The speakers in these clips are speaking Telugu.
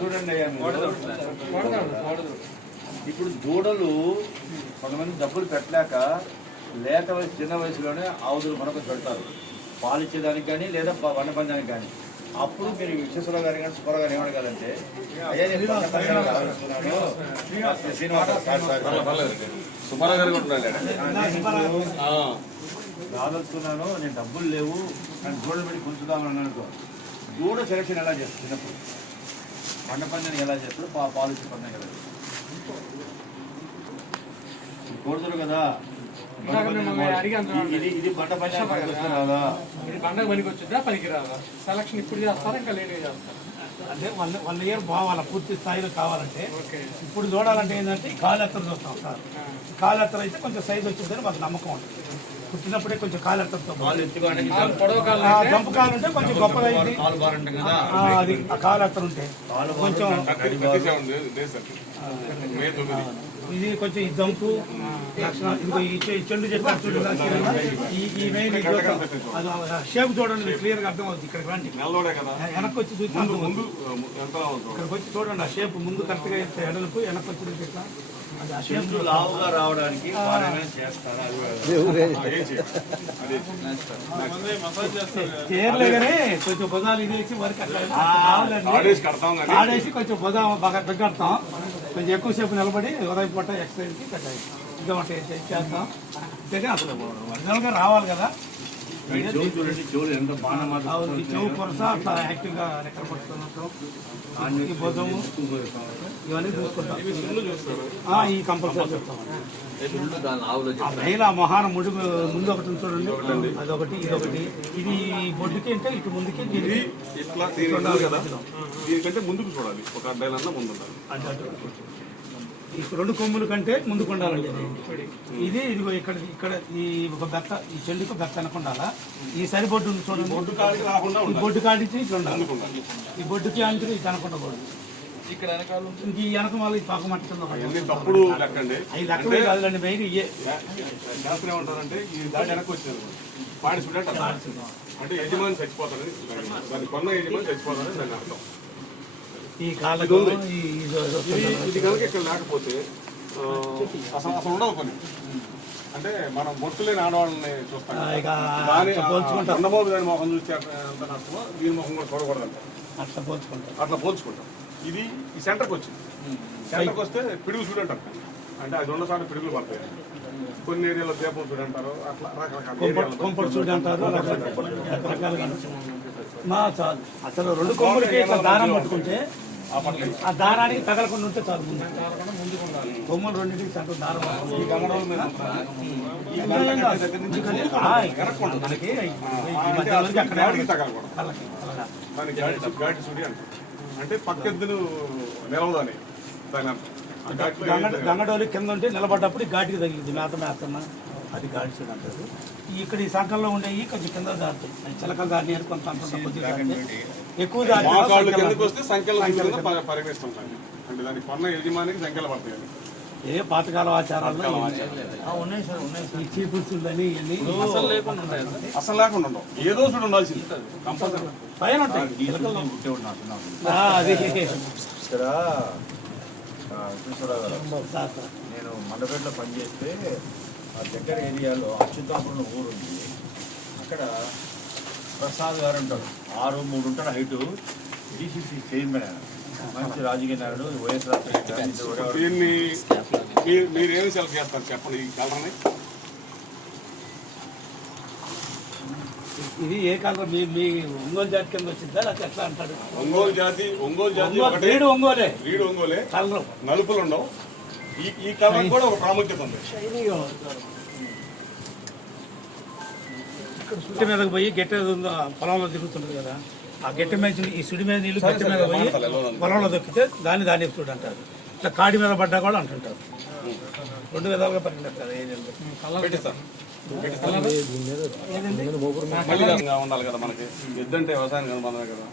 చూడండి అయ్యా, ఇప్పుడు దూడలు కొంతమంది డబ్బులు పెట్టలేక లేత వయసు చిన్న వయసులోనే ఆవుదులు మనకు పెడతారు, పాలు ఇచ్చేదానికి కానీ లేదా వన్న పందానికి కానీ. అప్పుడు మీరు విశ్వేశ్వరరావు గారు కానీ సుబ్బారావు గారు ఏమడగాలంటే, అయ్యా నేను రాదలుచుకున్నాను, నేను డబ్బులు లేవు కానీ దూడలు పెట్టి కొంచుదామని అనుకో. దూడ సెలక్షన్ ఎలా చేస్తుంది చిన్నప్పుడు, పంట పందానికి ఎలా చేస్తారు, పాలు ఇచ్చే పందం కదా కోరుతారు కదా. ఇది పంట పండగ పనికి వచ్చిందా పనికి రాదా? సెలక్షన్ ఇప్పుడు చేస్తారా ఇంకా లేట్ చేస్తారు? అంటే 1 ఇయర్ బాగా పూర్తి స్థాయిలో కావాలంటే ఇప్పుడు చూడాలంటే ఏంటంటే కాలెత్తర చూస్తాం సార్. కాలెత్తర అయితే కొంచెం సైజ్ వచ్చిందని మాకు నమ్మకం ఉంటుంది. పుట్టినప్పుడే కొంచెం కాలెత్తరతో జంపు కాలు ఉంటే కొంచెం గొప్పగా అయింది. అది కాలెత్తర ఉంటే కొంచెం ఇది కొంచెం ఈ దంపు లక్షణాలు. ఇదిగో ఈ చెండు చెప్పారు చూడండి, ఈ మెయిన్ అది షేప్ చూడండి, క్లియర్ గా అర్థం అవుతుంది. ఇక్కడికి రండి, వెనక్కి వచ్చి చూసి ఇక్కడికి వచ్చి చూడండి. ఆ షేప్ ముందు కరెక్ట్ గా ఎడలకు వెనక్కి వచ్చి చూపిస్తా. అది ఆ షేప్ లావుగా రావడానికి చేయలే కానీ కొంచెం బుధాలు ఇది వేసి వరకు ఆడేసి కొంచెం బుధ బాగా దగ్గడతాం. కొంచెం ఎక్కువసేపు నిలబడి ఉదయం పూట ఎక్సర్సైజ్కి కట్టాయి ఇదో చేస్తాం. అంతేగా అసలు ఒరిజినల్ గా రావాలి కదా. చెవు కొరస అట్లా యాక్టివ్ గా రెక్కర పట్టుకున్నట్టు ఈ భుజము ఇవన్నీ చూసుకుంటాం. ఈ కంపల్సరీ చెప్తాం. మహిళ మొహాన ముడి ముందు ఒకటి చూడండి, అదొకటి ఇదొకటి. ఇది బొడ్డుకి అంటే ఇటు ముందుకి దీనికంటే ముందుకు చూడాలి, ఒక అడ్డాలన్నా ముందు ఉండాలి. ఈ 2 కొమ్ముల కంటే ముందుకు ఉండాలండి. ఇది ఇదిగో ఇక్కడ ఇక్కడ ఈ ఒక బెత్త, ఈ చెల్లికి బెత్త అనకుండాలా. ఈ సరిబొడ్డు చూడండి, బొడ్డు కాడికి రాకుండా ఈ బొడ్డు కాడికి ఇట్లా ఉండాలి. ఈ బొడ్డుకి అంటే ఇది అనకుండా బొడ్డు ఇక్కడ వెనకాల ఇంక ఈ వెనక మళ్ళీ పాక మట్టింది. తప్పుడు లెక్కండి. అవి లెక్కలే కాదులండి, మెయిన్ ఇయ్యే. శాస్త్రం ఏమంటారంటే ఈ దాటి వెనక్కి వచ్చింది పాడి చూడండి అంటే యజమాని చచ్చిపోతాడని, దాన్ని కొన్న యజమాని చచ్చిపోతాడని దాని అర్థం. ఈ కాళ్ళకు ఇది కనుక ఇక్కడ లేకపోతే అసలు ఉండవు కొన్ని. అంటే మనం బొట్టు లేని ఆడవాళ్ళని చూస్తాం, అన్నమోదు దాని మొహం చూస్తే ఎంత నష్టమో దీని మొహం కూడా చూడకూడదంట. అట్లా పోల్చుకుంటాం. ఇది ఈ సెంటర్కి వచ్చింది. సెంటర్కి వస్తే పిడుగు చూడంటారు, అంటే అది ఉన్న సార్లు పిడుగులు పడతాయి. కొన్ని ఏరియాలో దీపం చూడు అంటారు, అట్లా రకరకాల చూడు అంటారు. అసలు 2 కొమ్ములకి ఇట్లా దారం పట్టుకుంటే ఆ దారానికి తగలకుండా ఉంటే చాలు. కొమ్ములు 2టికి సెంటర్ దారం గాడి చూడి అంటారు. అంటే పక్కెద్దులు నిలవదని దాని గంగడోలి కింద ఉంటే నిలబడ్డప్పుడు ఘాటికి తగిలింది. మేత మేస్తున్నా అది ఘాటి చూడు అంటారు. ఇక్కడ ఈ సంకల్లో ఉండేవి కొంచెం కింద దాటుతాయి. చిలకలు దాని కొంత కొద్దిగా ఎక్కువ వస్తే సంఖ్యలు పరిగణిస్తుంటాయి. అంటే దానికి కొన్న యజమానికి సంఖ్యలు పడతాయి. ఏ పాతకాల ఆచారాల్లో ఉన్నాయి సార్, ఉన్నాయి. ఈ చీపుల్సులని ఇవన్నీ అసలు లేకుండా ఉండవు, ఏదో చూడు ఉండాల్సింది కంపల్సరీ పైన ఉంటాయి. ఇక్కడ నేను మండపేటలో పనిచేస్తే ఆ దగ్గర ఏరియాలో అచ్యుతాపురం ఊరు ఉంది. అక్కడ ప్రసాద్ గారు ఉంటాడు, 6'3" ఉంటాడు హైటు. డిసిసి చైర్మన్ ఆయన, మంచి రాజకీయ నాయుడు. వైఎస్ఆర్ దీన్ని మీరు ఏమి సెలెక్ట్ చేస్తారు చెప్పండి. ఈ కలర్ని ఇది ఏ కలర్ మీ ఒంగోలు జాతి కింద వచ్చిందా లేకపోతే ఎట్లా అంటాడు? ఒంగోలు జాతి ఒంగోలే కలర్ నలుపులు ఉండవు. ఈ కలర్ కూడా ఒక ప్రాముఖ్యత ఉంది. సుట్టి మీదకి పోయి గట్టె పొలంలో తిరుగుతుంటది కదా, ఆ గట్టె మీద ఈ సుడి మీద నీళ్ళు గట్టె మీద పోయి పొలంలో దొక్కితే దాన్ని చూడు అంటారు. ఇట్లా కాడి మీద పడ్డా కూడా అంటుంటారు. 2 విధాలుగా పరిగణిస్తారు. ఉండాలి కదా మనకి. ఎద్దంటే వ్యవసాయానికి అనుబంధమే కదా.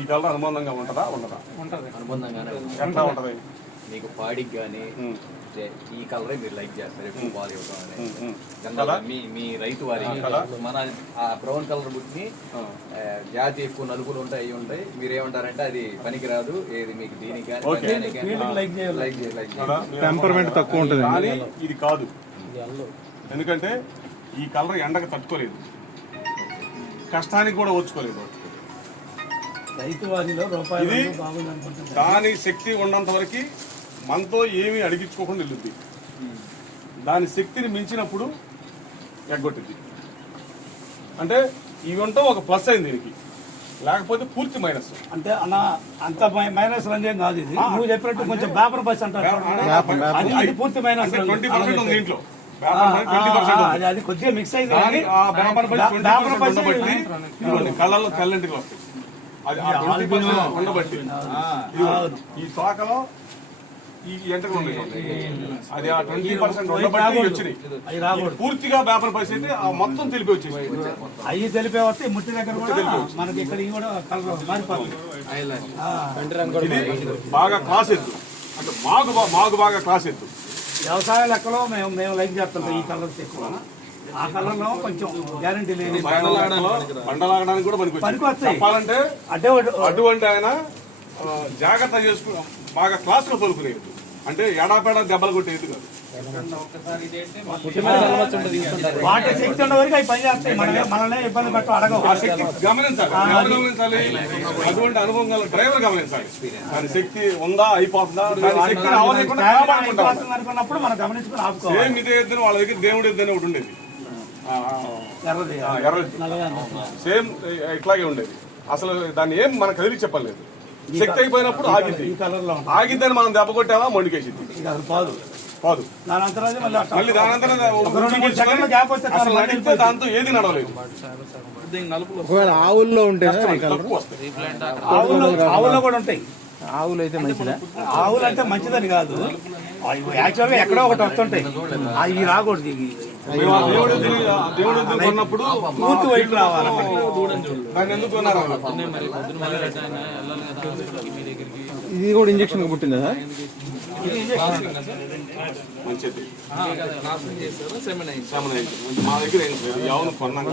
ఈ కలర్ అనుబంధంగా ఉండదా? ఉండదా? ఎట్లా ఉంటది? మీకు పాడికి కానీ ఈ కలరే మీరు లైక్ చేస్తారు ఎక్కువ బాగా ఇవ్వడం అనేది మీ రైతు వారి మన ఆ బ్రౌన్ కలర్ బుట్ని జాతి ఎక్కువ నలుగులు ఉంటాయి అవి ఉంటాయి మీరేమంటారంటే అది పనికిరాదు ఏది మీకు దీనికి టెంపర్మెంట్ తక్కువ ఉంటుంది కానీ ఇది కాదు. ఎందుకంటే ఈ కలర్ ఎండకు తట్టుకోలేదు, కష్టానికి కూడా ఓర్చుకోలేదు. ఇది దాని శక్తి ఉన్నంత వరకు మనతో ఏమీ అడిగించుకోకుండా వెళ్ళుద్ది. దాని శక్తిని మించినప్పుడు ఎగ్గొట్టింది. అంటే ఇవి ఉంటాం ఒక ప్లస్ అయింది దీనికి, లేకపోతే పూర్తి మైనస్. అంటే అన్న అంత మైనస్ రంజేం కాదు ఇది. నువ్వు చెప్పినట్టు కొంచెం పేపర్ బస్ అంటారు, అది పూర్తి మైనస్. 20% ఉంది దీంట్లో, అది కొద్దిగా మిక్స్ అయింది. కళ్ళల్లో తెల్లంటికి వస్తాయి. అది 20% ఉండబట్టి ఈ తోకలో ఈ ఎంటకలు ఉన్నాయి, అది ఆ 20% ఉండబట్టి వచ్చినాయి. పూర్తిగా పేపర్ పైసి అయితే మొత్తం తెలిపి వచ్చేసి అవి తెలిపే వస్తే ముట్టి దగ్గర కూడా మనకి ఇక్కడ కూడా కలర్ మారిపోతుంది. ఇది బాగా క్లాస్ ఎత్తు, అంటే మాగు బాగా క్లాస్ ఎత్తు. వ్యవసాయ లెక్కలో మేము లైక్ చేస్తుంటాం ఈ కలర్స్ ఎక్కువ. ఆ కలర్ లో కొంచెం గ్యారంటీ లేని బండలాగడానికి కూడా పనికి వస్తాయి. చెప్పాలంటే అటువంటి ఆయన జాగ్రత్త చేసుకుని బాగా క్లాస్ లో తోలుకునేది, అంటే ఎడాపేడా దెబ్బలు కొట్టేది కాదు. వాటి శక్తి ఉన్న వరకు అవి పని చేస్తాయి, మనల్ని ఇబ్బంది పెట్టు అడగవు. ఆ శక్తి గమనించాలి. అటువంటి అనుభవం గల డ్రైవర్ గమనించాలి. దాని శక్తి ఉందా, అయిపోతుందా, అనుకున్నప్పుడు మనం గమనించుకుని ఆపుకోవాలి. సేమ్ ఇదే ఎద్దును వాళ్ళ దగ్గర దేవుడి ఎద్దు ఒకటి ఉండేది, ఎర్రది సేమ్ ఇట్లాగే ఉండేది. అసలు దాన్ని ఏం మనకు కదిలి చెప్పలేదు. శక్తి అయిపోయినప్పుడు ఆగిద్దని మనం దెబ్బ కొట్టామా మొండికేసింది, పాదు. మళ్ళీ దానంతా అసలు నడిస్తే దాంతో ఏది నడవలేదు. ఆవుల్లో ఉంటే ఆవుల్లో కూడా ఉంటాయి. ఆవులు అయితే మంచిదా? ఆవులు అంటే మంచిదని కాదు, యాక్చువల్ గా ఎక్కడో ఒకటి వస్తుంటాయి, అవి రాకూడదు. దేవుడు కొన్నప్పుడు పూర్తి వైపు రావాలి. దాన్ని ఎందుకు కొన్నారు? ఇది కూడా ఇంజక్షన్ పుట్టిందా సార్? మంచిది. మా దగ్గర ఎవరు కొన్నాక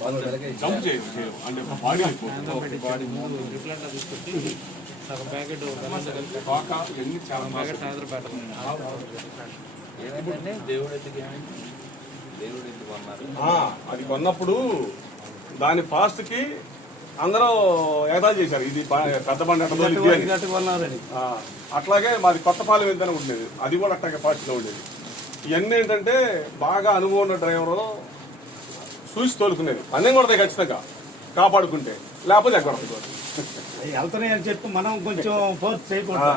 వాళ్ళు జంప్ చేయదు, అంటే బాడీ అది కొన్నప్పుడు దాని ఫాస్ట్ కి అందరూ ఏదా చేశారు, ఇది పెద్ద బండి అట్లాగే మాది కొత్తపాలెం ఎంతనే ఉండేది, అది కూడా అట్లాగే ఫాస్ట్ గా ఉండేది. ఇవన్నీ ఏంటంటే బాగా అనుభవం ఉన్న డ్రైవరు చూసి తోలుకునేది. అన్నీ కూడా ఖచ్చితంగా కాపాడుకుంటే, లేకపోతే ఎక్కడదు వెళ్తున్నాయి అని చెప్పి మనం కొంచెం ఫోర్స్ చేయకూడదు.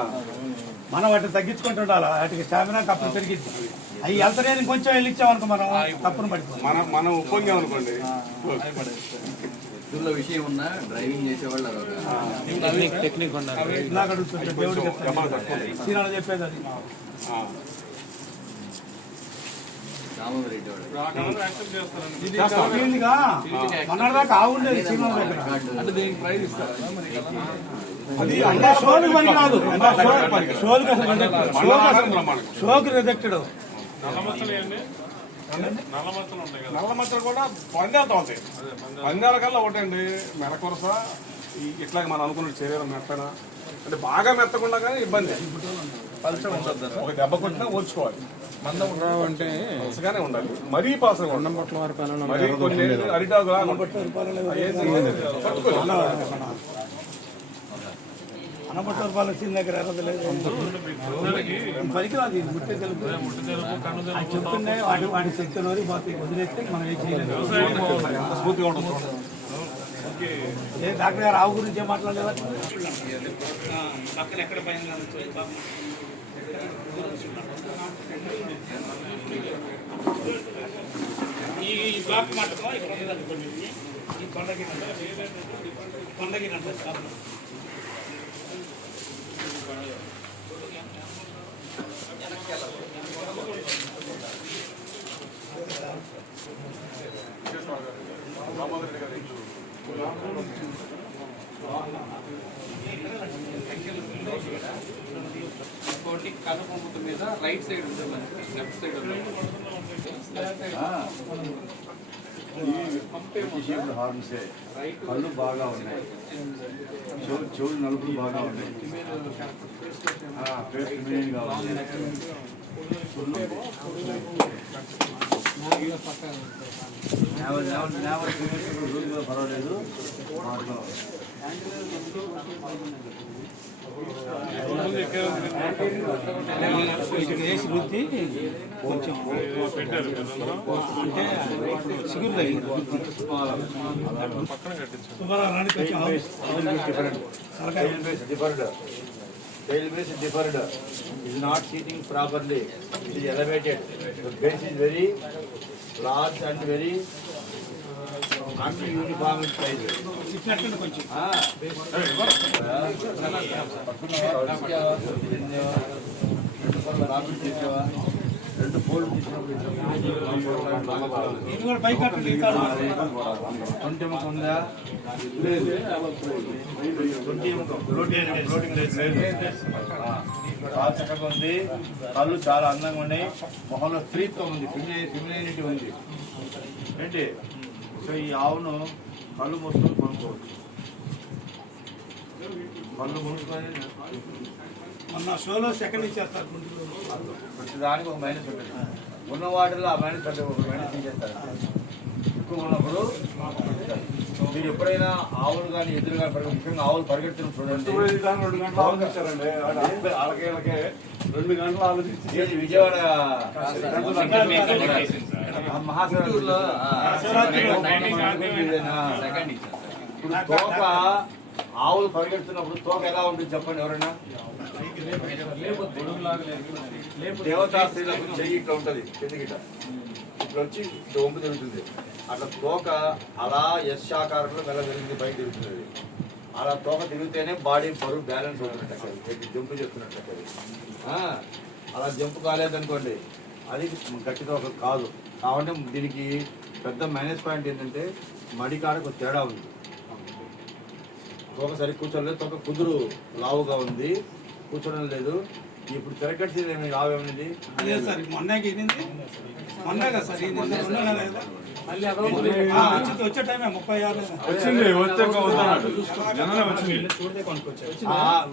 మనం వాటిని తగ్గించుకుంటుండాలి, వాటికి స్టామినా కప్పులు పెరిగింది. అవి వెళ్తున్నాయని కొంచెం వెళ్ళిచ్చామనుకో మనం తప్పును పడిపోయి మనం ఉప్పొంగాం అనుకోండి. విషయం ఉన్నా డ్రైవింగ్ చేసేవాళ్ళు టెక్నిక్ అడుగుతుంటే దేవుడు చెప్తాడు, సీనాలు చెప్పేది అది. మనదాకా ఆవు ఉండేది సీనాల దగ్గర, షోకి రిజెక్టెడ్. నల్ల మచ్చలు కూడా పందేలతో అవుతాయి. పందేల కల్లా ఒకటండి మెరకొరస, ఇట్లాగే మనం అనుకున్న శరీరం మెత్తన, అంటే బాగా మెత్తకుండా కానీ ఇబ్బంది. ఒక దెబ్బ కొట్టినా ఓర్చుకోవాలి, అంటే పలసగానే ఉండాలి. మరీ పలసగా మరీ కొన్ని అరిటాకు అనబట్ట రూపాయలు వచ్చిన దగ్గర ఎర్రది లేదు, పనికిరాదు. ముట్టి తెలుపు చెప్తుండే వాటి శక్తి వరకు పోతే వదిలేస్తే మనం ఏం చేయలేదు. ఏ డాక్టర్ గారు ఆవు గురించి మాట్లాడలేదా? పక్కన ఎక్కడ పైన ఈ బ్లాక్ మాటలో ఇక్కడ ఉండదు, ఈ కొండకి కనుబొమ్మ మీద రైట్ సైడ్ ఉంటుంది, లెఫ్ట్ సైడ్ హార్న్సే కళ్ళు బాగా ఉన్నాయి, చెవులు నలుపులు బాగా ఉన్నాయి, పేస్ట్ క్లీన్గా ఉంది. పర్వాలేదు. ఇక్కడ వేసి రుద్ది కొంచెం అంటే సిగురు తగిలింది సుబ్బారావు కొంచెం Tail base is deferred. Is not seating properly. It is elevated. The base is very large and very ununiform in size. ఇచ్చినట్టు కొంచెం రెండు ఫోల్డ్ ఇది కూడా పై కట్టండి కొంచెం ఉందా చాలా చక్కగా ఉంది, కళ్ళు చాలా అందంగా ఉన్నాయి, మొహంలో స్త్రీత్వం ఉంది, ఫిమినిటీ ఉంది ఏంటి. సో ఈ ఆవును కళ్ళు మూసుకొని కొనుక్కోవచ్చు. కళ్ళు మూసుకొని మొన్న షోలో సెకండ్ ఇచ్చేస్తారు ప్రతి దానికి ఒక మైనస్ ఉంటుంది. ఉన్న వాటిలో ఆ మైనస్ పెద్ద ఒక మైనస్ తీసేస్తారు. ఎక్కువ ఉన్నప్పుడు మీరు ఎప్పుడైనా ఆవులు కానీ ఎదురు కానీ ముఖ్యంగా ఆవులు పరిగెడుతున్న చూడండి. 2 గంటలు ఆలోచించారండి వాళ్ళకి 2 గంటలు ఆలోచించి విజయవాడ మహాశివరాత్రిలో ఇప్పుడు తోక ఆవులు పరిగెడుతున్నప్పుడు తోక ఎలా ఉంటుంది చెప్పండి ఎవరైనా. దేవతా స్త్రీలకు చెయ్యి ఇట్లా ఉంటుంది, కిందకిట ఇట్లా వచ్చి వంపు తిరుగుతుంది. అట్లా తోక అలా ఎస్ ఆకారంలో మెల్ల తిరిగింది, పైకి తిరుగుతుంది. అలా తోక తిరిగితేనే బాడీ బరువు బ్యాలెన్స్ అవుతున్నట్టు అక్కడ జంపు చేస్తున్నట్టు అక్కడ. అలా జంపు కాలేదనుకోండి అది గట్టి తోక కాదు. కాబట్టి దీనికి పెద్ద మైనస్ పాయింట్ ఏంటంటే మడికాడకు తేడా ఉంది. తోక సరి కూర్చోలేదు, తోక కుదురు లావుగా ఉంది, కూర్చోడం లేదు. ఇప్పుడు తిరగట్టి లావు ఏమైంది అదే సార్ మొన్న మొన్న కదా సార్ వచ్చే టైమే 36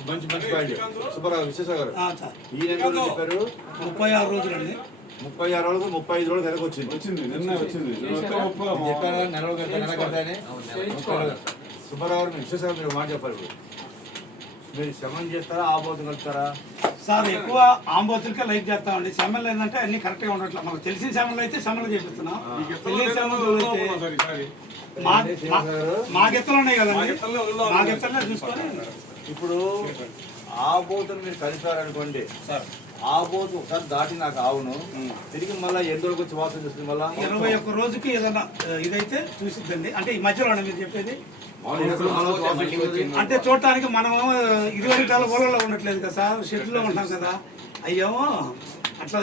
మంచి పాయింట్ సుబ్బారావు విశ్వేశ్వర గారు ఈ నెలలో చెప్పారు 36 రోజులండి. 36 రోజులు 35 రోజులు వెనక వచ్చింది. నిన్న వచ్చింది నెల కడతానే సుబ్బారావు గారు విశ్వేశ్వర మీరు మాట చెప్పారు. మీరు శ్రమం చేస్తారా ఆబోతు కలుపుతారా సార్? ఎక్కువ ఆంబోతులకే లైక్ చేస్తామండి. సెమన్లు ఏంటంటే అన్ని కరెక్ట్ గా ఉండట్లేదు. మనకు తెలిసిన సెమన్లు అయితే సెమన్లు చేపిస్తున్నాం, తెలియని సెమన్లు మా గెత్తలు ఉన్నాయి కదండి, మా గెత్తలనే చూసుకొని ఇప్పుడు ఆబోతును మీరు కలిపారనుకోండి, ఆబోతు ఒకసారి దాటి నాకు ఆవును తిరిగి మళ్ళీ ఎందులోకి వచ్చి వాసన చూస్తుంది. మళ్ళీ 21 రోజుకి ఏదన్నా ఇదైతే చూసిద్దండి. అంటే ఈ మధ్యలో మీరు చెప్పేది అంటే చూడటానికి మనం ఇదివరకు ఊళ్ళలో ఉండట్లేదు కదా సార్, షెడ్లో ఉంటాం కదా. అయ్యేమో అట్లా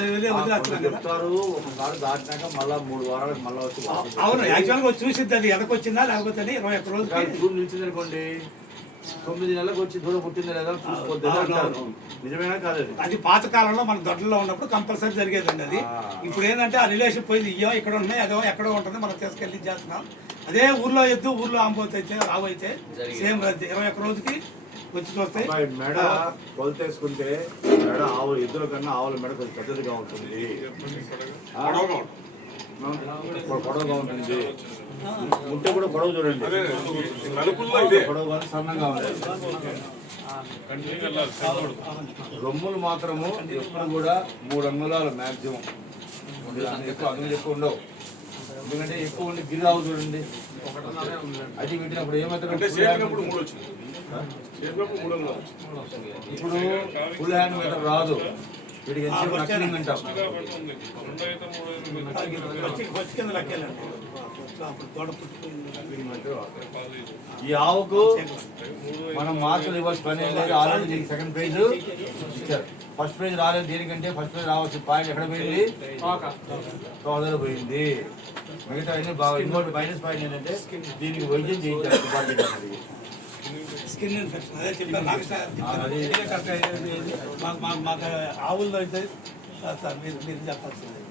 చెప్తారు ఒకసారి దాటినాక మళ్ళీ 3 వారాలకు మళ్ళీ వచ్చి అవును యాక్చువల్గా వచ్చి చూసిద్ది అది ఎదకొచ్చిందా లేకపోతే 21 రోజుకి దూరం నిలిచింది అనుకోండి, 9 నెలలకు వచ్చి దూరం పుట్టిందా లేదా చూసుకోవద్దు. నిజమేనా కాదు? అది పాత కాలంలో మన దొడ్లలో ఉన్నప్పుడు కంపల్సరీ జరిగేదండి అది. ఇప్పుడు ఏంటంటే ఆ రిలేషన్ పోయింది, ఇయ్యో ఇక్కడ ఉన్నాయి అదో ఎక్కడో ఉంటుంది మనం తీసుకెళ్ళి చేస్తున్నాం. అదే ఊర్లో ఎద్దు ఊర్లో ఆంబోతు అయితే రావు అయితే సేమ్ 21 రోజుకి వచ్చి చూస్తాయి. మెడ కొలతేసుకుంటే మెడ ఆవులు ఎద్దుల కన్నా ఆవుల మెడ కొంచెం పెద్దదిగా ఉంటుంది, పొడవుగా ఉంటుంది. ముట్టె కూడా పొడవు చూడండి, పొడవు కానీ సన్నగా ఉంటుంది. రొమ్ములు మాత్రము ఎప్పుడు కూడా 3 అంగుళాలు మ్యాక్సిమం, ఎక్కువ అంగులు ఎక్కువ ఉండవు. ఎందుకంటే ఎక్కువ ఉండి గిరి ఆవు చూడండి అది పెట్టినప్పుడు ఏమవుతుందంటే ఇప్పుడు ఫుల్ హ్యాండ్ మీటర్ రాదు, వీడికి నక్లింగ్ అంటాం. ఈ ఆవుకు మనం మార్కులు ఇవ్వాల్సిన పని లేదు. ఆల్రెడీ దీనికి సెకండ్ ప్రైజ్ ఇచ్చారు, ఫస్ట్ ప్రైజ్ రాలేదు. దీనికంటే ఫస్ట్ ప్రైజ్ రావాల్సిన పాయింట్ ఎక్కడ పోయింది, తోదలు పోయింది. మిగతా అన్ని బాగా. ఇంకోటి మైనస్ పాయింట్ ఏంటంటే దీనికి వైద్యం చేయించారు డిపార్ట్మెంట్. స్కిన్ ఇన్ఫెక్షన్ అదే చెప్పారు నాకు మాకు ఆవుల్లో అయితే సార్ మీరు చెప్పాల్సింది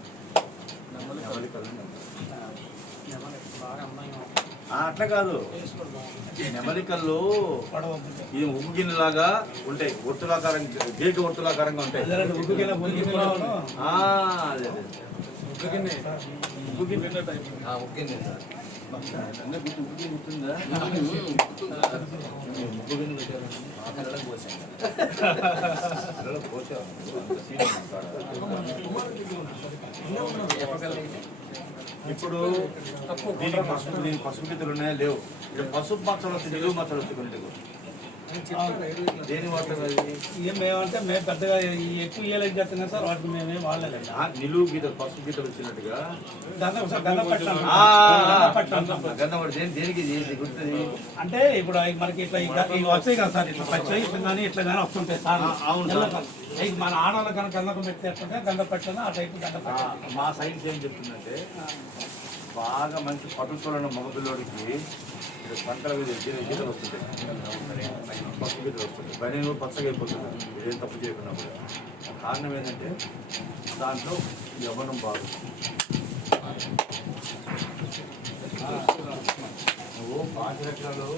అట్లా కాదు, నెమలికల్లో ఇది ఉగ్గు గిన్నెలాగా ఉంటాయి, ఒత్తులాకారం, గేటు ఒత్తులాకారంగా ఉంటాయి. అదే ఉగ్గు గిన్నె అదే ఉగ్గు గిన్నె సార్. ఉగ్గు గిన్నె గుర్తుందా? ఉగ్గు గిన్నె పెట్టారు మా పిల్లలకు పోసాం. పిల్లలకు పోసాం. ఇప్పుడు దీనికి పసుపు గీతలు ఉన్నాయా లేవు, ఇక్కడ పసుపు మచ్చలు వస్తాయి, నిలువు మచ్చలు వస్తాయి కొన్ని. దేని వాడతారు ఏం మేమంటే మేము పెద్దగా ఈ ఎక్కువ ఇయ్యలేదు చెప్తున్నాం సార్, వాటికి మేమేం వాడలేదండి. నిలువు గీతలు పసుపు గీతలు వచ్చినట్టుగా గంధం దేనికి గుర్తుంది అంటే ఇప్పుడు అవి మనకి ఇట్లా ఇవి వస్తాయి కదా సార్, ఇట్లా పచ్చి ఇట్లా కానీ ఇట్లా కానీ వస్తుంటాయి సార్. మన ఆడవాళ్ళ కనుక గంధం పెట్టేస్తుంటే గంధం పెట్టాను ఆ టైపు గంధం పెట్టాను. మా సైన్స్ ఏం చెప్తుందంటే బాగా మంచి పట్టుకోవాలన్న మగపిల్లోడికి పంటల మీద గీతలు వస్తుంటాయి, పసుపు గీతలు వస్తుంటాయి, పైన పచ్చగా అయిపోతుంది ఏం తప్పు చేయకుండా. కారణం ఏంటంటే దాంట్లో యవ్వనం బాగు. నువ్వు 5 ఎకరాలు